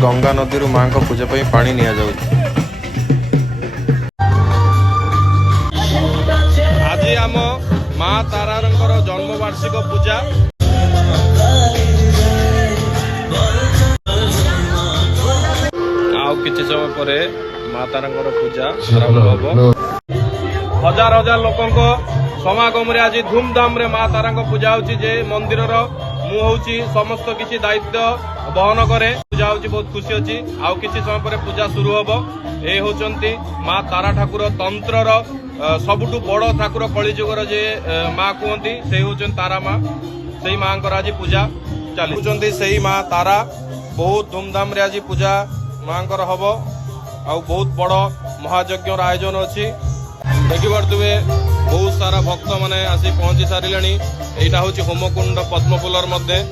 गंगा नदी माँ को पूजा पानी नि आज आम माँ तारांकर जन्मवार्षिक पूजा आउ किछि समय पर माँ तारांकर पूजा आरंभ हब। हजार हजार लोकों समागम रे आज धूमधाम रे माँ तारा पूजा होची जे मंदिर मु होची समस्त किसी दायित्व बहन करे पूजा होची बहुत खुशी अच्छी आउ किसी समय पर पूजा शुरू हब। ए होचंती माँ तारा ठाकुर तंत्रर सबुठु बड़ ठाकुर कलिजुगर जे माँ कहती से होचन तारा माँ से माँ आज पूजा चली से माँ तारा बहुत धूमधाम रे आज पूजा माँ हब आउ बहुत बड़ महायज्ञ आयोजन अच्छी देखिपे बहुत सारा भक्त मैंने आसी पहुंची सारे यहाँ हूँ होमकुंड पद्मफुलर मध्य।